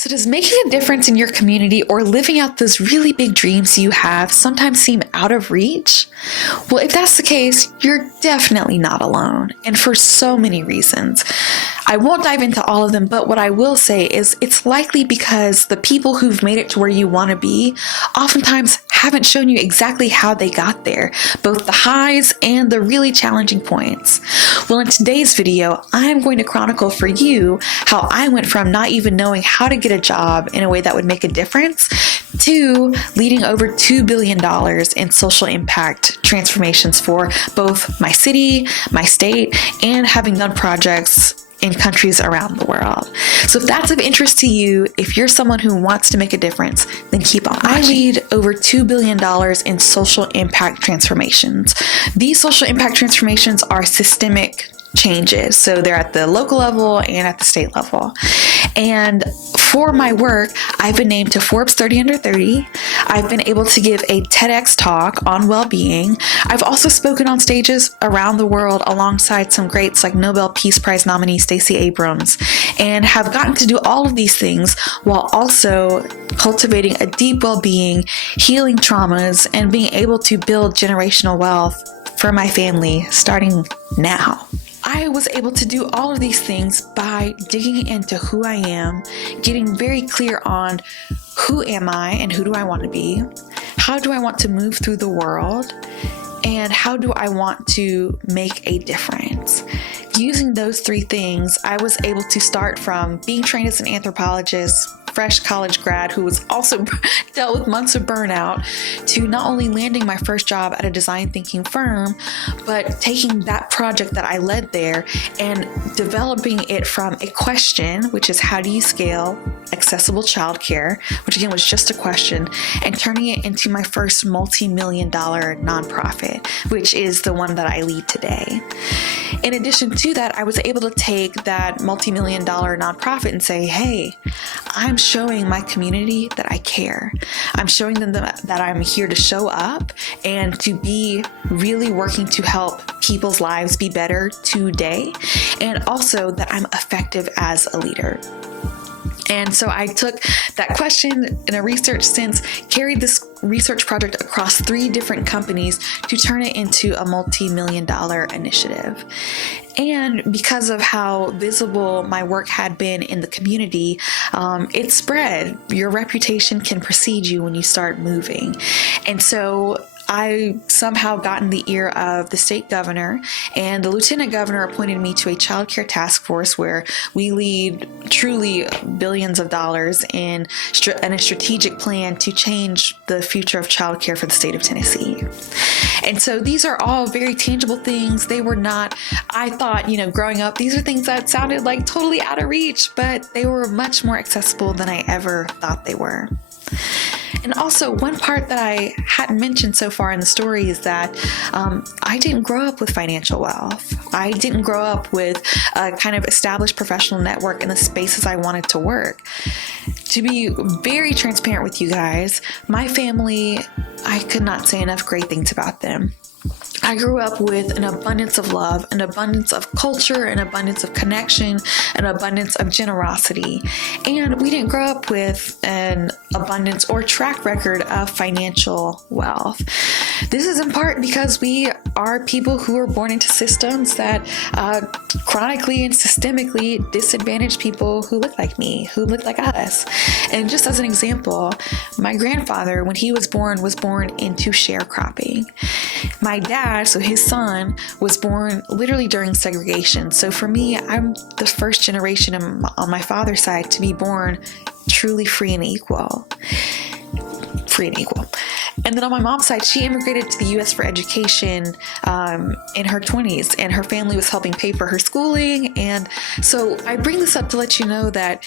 So does making a difference in your community or living out those really big dreams you have sometimes seem out of reach? Well, if that's the case, you're definitely not alone, and for so many reasons. I won't dive into all of them, but what I will say is it's likely because the people who've made it to where you want to be oftentimes haven't shown you exactly how they got there, both the highs and the really challenging points. Well, in today's video, I'm going to chronicle for you how I went from not even knowing how to get a job in a way that would make a difference to leading over $2 billion in social impact transformations for both my city, my state, and having done projects in countries around the world. So if that's of interest to you, if you're someone who wants to make a difference, then keep on watching. I lead over $2 billion in social impact transformations. These social impact transformations are systemic changes. So they're at the local level and at the state level. And for my work, I've been named to Forbes 30 Under 30. I've been able to give a TEDx talk on well-being. I've also spoken on stages around the world alongside some greats like Nobel Peace Prize nominee Stacey Abrams, and have gotten to do all of these things while also cultivating a deep well-being, healing traumas, and being able to build generational wealth for my family starting now. I was able to do all of these things by digging into who I am, getting very clear on who am I and who do I want to be, how do I want to move through the world, and how do I want to make a difference. Using those three things, I was able to start from being trained as an anthropologist, fresh college grad who was also dealt with months of burnout, to not only landing my first job at a design thinking firm, but taking that project that I led there and developing it from a question, which is how do you scale accessible childcare, which again was just a question, and turning it into my first multi-million-dollar nonprofit, which is the one that I lead today. In addition to that, I was able to take that multi-million-dollar nonprofit and say, hey, I'm showing my community that I care. I'm showing them that I'm here to show up and to be really working to help people's lives be better today, and also that I'm effective as a leader. And so I took that question in a research sense, carried this research project across 3 different companies to turn it into a multi-million-dollar initiative. And because of how visible my work had been in the community, it spread. Your reputation can precede you when you start moving. And so I somehow got in the ear of the state governor, and the lieutenant governor appointed me to a child care task force where we lead truly billions of dollars in a strategic plan to change the future of child care for the state of Tennessee. And so these are all very tangible things. They were not, I thought, growing up, these are things that sounded like totally out of reach, but they were much more accessible than I ever thought they were. And also, one part that I hadn't mentioned so far in the story is that I didn't grow up with financial wealth. I didn't grow up with a kind of established professional network in the spaces I wanted to work. To be very transparent with you guys, my family, I could not say enough great things about them. I grew up with an abundance of love, an abundance of culture, an abundance of connection, an abundance of generosity. And we didn't grow up with an abundance or track record of financial wealth. This is in part because we are people who are born into systems that chronically and systemically disadvantage people who look like me, who look like us. And just as an example, my grandfather, when he was born into sharecropping. My dad, so his son, was born literally during segregation. So for me, I'm the first generation on my father's side to be born truly free and equal. And then on my mom's side, she immigrated to the U.S. for education in her 20s, and her family was helping pay for her schooling. And so I bring this up to let you know that,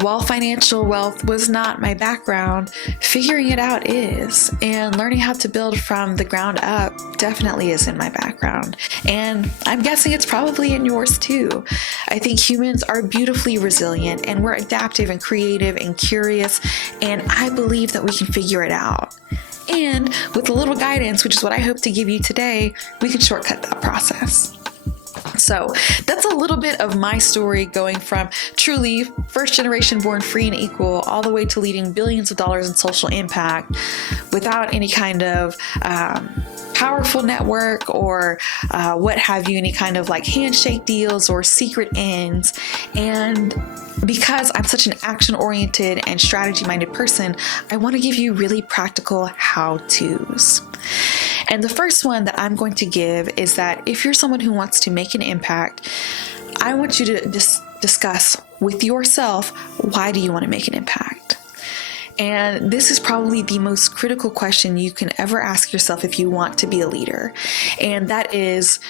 while financial wealth was not my background, figuring it out is, and learning how to build from the ground up definitely is in my background. And I'm guessing it's probably in yours too. I think humans are beautifully resilient, and we're adaptive and creative and curious, and I believe that we can figure it out. And with a little guidance, which is what I hope to give you today, we can shortcut that process. So that's a little bit of my story, going from truly first generation born free and equal all the way to leading billions of dollars in social impact without any kind of powerful network or what have you, any kind of like handshake deals or secret ends. And because I'm such an action-oriented and strategy-minded person, I want to give you really practical how-tos. And the first one that I'm going to give is that if you're someone who wants to make an impact, I want you to discuss with yourself, why do you want to make an impact? And this is probably the most critical question you can ever ask yourself if you want to be a leader. And that is,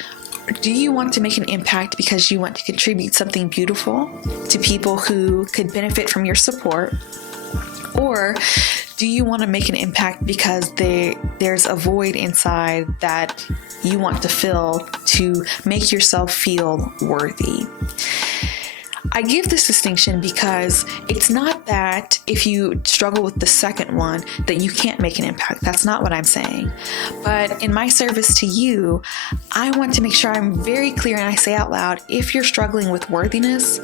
do you want to make an impact because you want to contribute something beautiful to people who could benefit from your support? Or do you want to make an impact because there's a void inside that you want to fill to make yourself feel worthy? I give this distinction because it's not that if you struggle with the second one that you can't make an impact. That's not what I'm saying. But in my service to you, I want to make sure I'm very clear and I say out loud, if you're struggling with worthiness,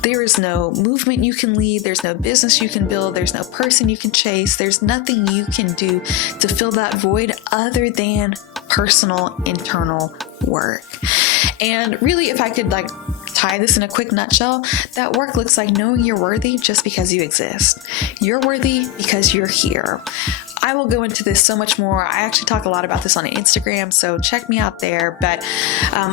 there is no movement you can lead, there's no business you can build, there's no person you can chase, there's nothing you can do to fill that void other than personal internal work. And really, if I could tie this in a quick nutshell, that work looks like knowing you're worthy just because you exist. You're worthy because you're here. I will go into this so much more. I actually talk a lot about this on Instagram, so check me out there. But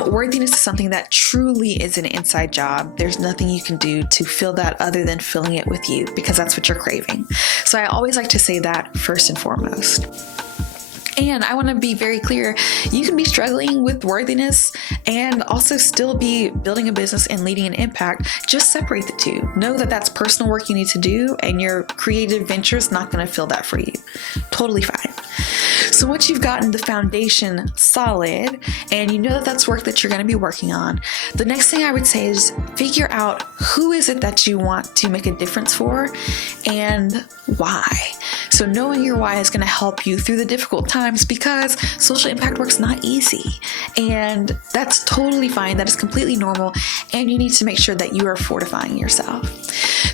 worthiness is something that truly is an inside job. There's nothing you can do to fill that other than filling it with you, because that's what you're craving. So I always like to say that first and foremost. And I want to be very clear, you can be struggling with worthiness and also still be building a business and leading an impact. Just separate the two. Know that that's personal work you need to do, and your creative venture is not going to fill that for you. Totally fine. So once you've gotten the foundation solid and you know that that's work that you're going to be working on, the next thing I would say is figure out who is it that you want to make a difference for and why. So knowing your why is going to help you through the difficult times, because social impact work's not easy, and that's totally fine. That is completely normal, and you need to make sure that you are fortifying yourself.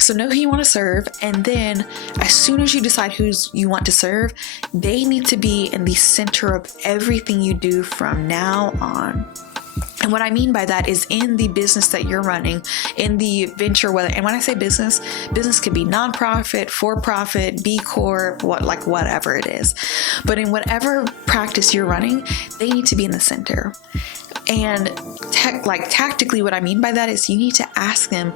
So know who you want to serve, and then as soon as you decide who you want to serve, they need to be in the center of everything you do from now on. And what I mean by that is in the business that you're running, in the venture, and when I say business could be nonprofit, for-profit, B Corp, whatever it is. But in whatever practice you're running, they need to be in the center. And tactically, what I mean by that is you need to ask them,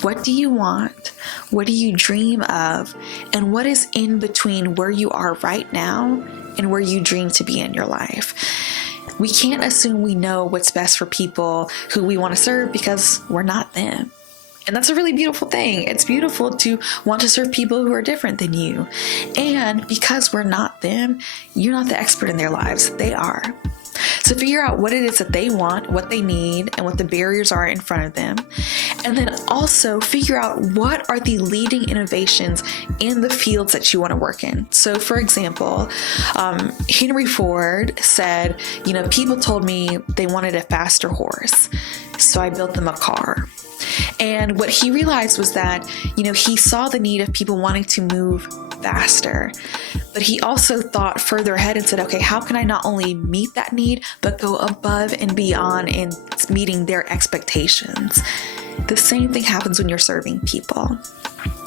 what do you want? What do you dream of? And what is in between where you are right now and where you dream to be in your life? We can't assume we know what's best for people who we want to serve, because we're not them. And that's a really beautiful thing. It's beautiful to want to serve people who are different than you. And because we're not them, you're not the expert in their lives. They are. So figure out what it is that they want, what they need, and what the barriers are in front of them. And then also figure out what are the leading innovations in the fields that you want to work in. So for example, Henry Ford said, people told me they wanted a faster horse, so I built them a car. And what he realized was that, he saw the need of people wanting to move faster, but he also thought further ahead and said, okay, how can I not only meet that need, but go above and beyond in meeting their expectations? The same thing happens when you're serving people.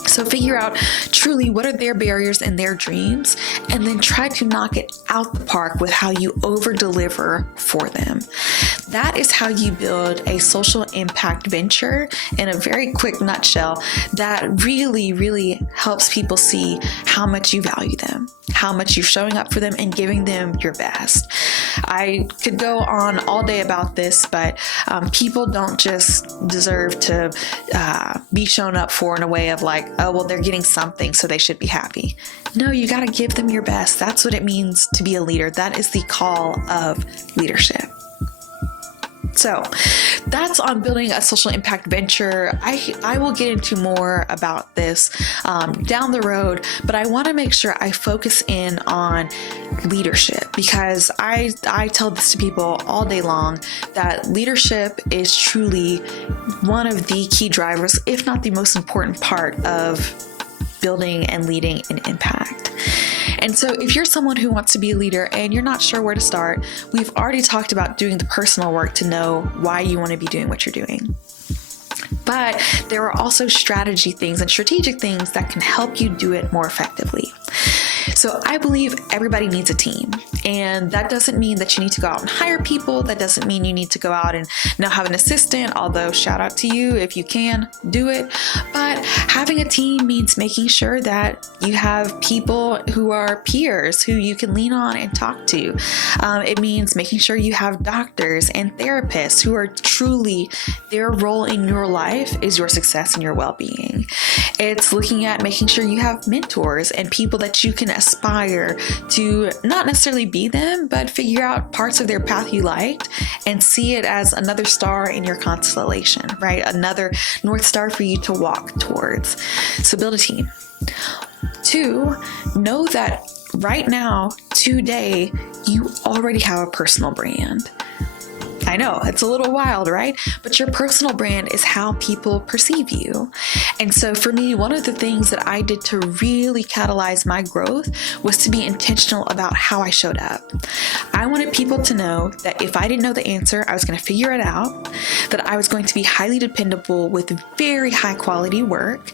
So figure out truly what are their barriers and their dreams, and then try to knock it out the park with how you over-deliver for them. That is how you build a social impact venture in a very quick nutshell that really, really helps people see how much you value them, how much you're showing up for them and giving them your best. I could go on all day about this, but people don't just deserve to be shown up for in a way of they're getting something, so they should be happy. No, you got to give them your best. That's what it means to be a leader. That is the call of leadership. So that's on building a social impact venture. I will get into more about this down the road, but I want to make sure I focus in on leadership, because I tell this to people all day long, that leadership is truly one of the key drivers, if not the most important part of building and leading an impact. And so if you're someone who wants to be a leader and you're not sure where to start, we've already talked about doing the personal work to know why you want to be doing what you're doing. But there are also strategy things and strategic things that can help you do it more effectively. So I believe everybody needs a team, and that doesn't mean that you need to go out and hire people. That doesn't mean you need to go out and now have an assistant, although shout out to you if you can do it. But having a team means making sure that you have people who are peers who you can lean on and talk to. It means making sure you have doctors and therapists who are truly, their role in your life is your success and your well-being. It's looking at making sure you have mentors and people that you can aspire to not necessarily be them, but figure out parts of their path you liked and see it as another star in your constellation, right? Another North Star for you to walk towards. So build a team. 2, know that right now, today, you already have a personal brand. I know, it's a little wild, right? But your personal brand is how people perceive you. And so for me, one of the things that I did to really catalyze my growth was to be intentional about how I showed up. I wanted people to know that if I didn't know the answer, I was going to figure it out, that I was going to be highly dependable with very high quality work,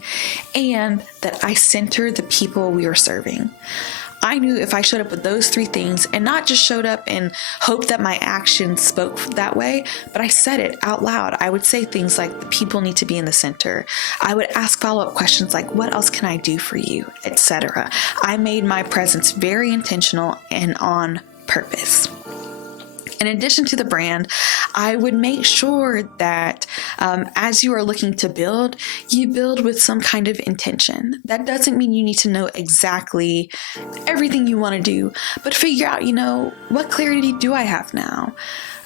and that I centered the people we were serving. I knew if I showed up with those 3 things and not just showed up and hoped that my actions spoke that way, but I said it out loud. I would say things like, the people need to be in the center. I would ask follow-up questions like, what else can I do for you, etc. I made my presence very intentional and on purpose. In addition to the brand, I would make sure that as you are looking to build, you build with some kind of intention. That doesn't mean you need to know exactly everything you want to do, but figure out, what clarity do I have now?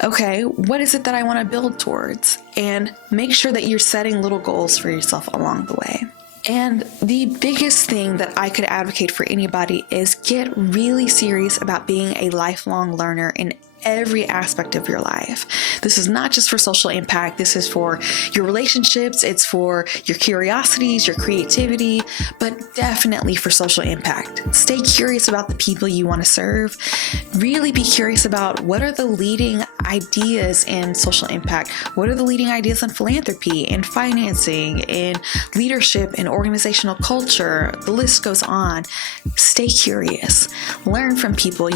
Okay, what is it that I want to build towards? And make sure that you're setting little goals for yourself along the way. And the biggest thing that I could advocate for anybody is get really serious about being a lifelong learner in every aspect of your life. This is not just for social impact. This is for your relationships. It's for your curiosities, your creativity, but definitely for social impact. Stay curious about the people you want to serve. Really be curious about what are the leading ideas in social impact? What are the leading ideas in philanthropy and financing and leadership and organizational culture? The list goes on. Stay curious. Learn from people.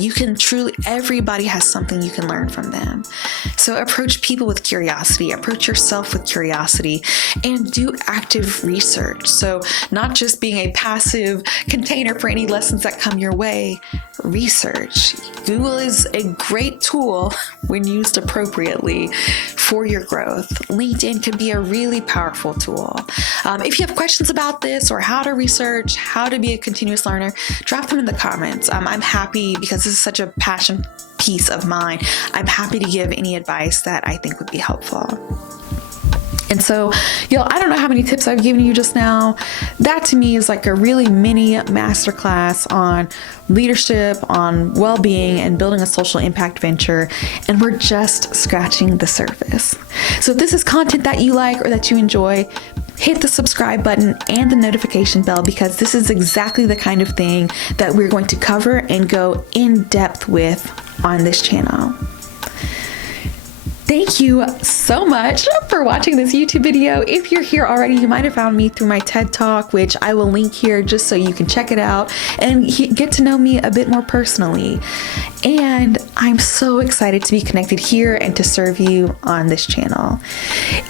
Everybody has something you can learn from them. So approach people with curiosity, approach yourself with curiosity, and do active research. So not just being a passive container for any lessons that come your way. Research. Google is a great tool when used appropriately for your growth. LinkedIn can be a really powerful tool. If you have questions about this or how to research, how to be a continuous learner, drop them in the comments. I'm happy, because this is such a passion piece of mine. I'm happy to give any advice that I think would be helpful. And so, I don't know how many tips I've given you just now. That to me is like a really mini masterclass on leadership, on well-being, and building a social impact venture. And we're just scratching the surface. So if this is content that you like or that you enjoy, hit the subscribe button and the notification bell, because this is exactly the kind of thing that we're going to cover and go in depth with on this channel. Thank you so much for watching this YouTube video. If you're here already, you might have found me through my TED Talk, which I will link here just so you can check it out and get to know me a bit more personally. And I'm so excited to be connected here and to serve you on this channel.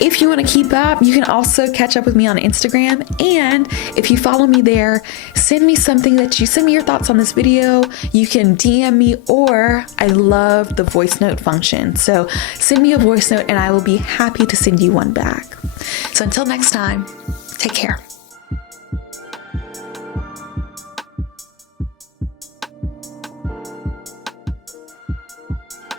If you want to keep up, you can also catch up with me on Instagram. And if you follow me there, send me your thoughts on this video. You can DM me, or I love the voice note function. So send me a voice note and I will be happy to send you one back. So until next time, take care.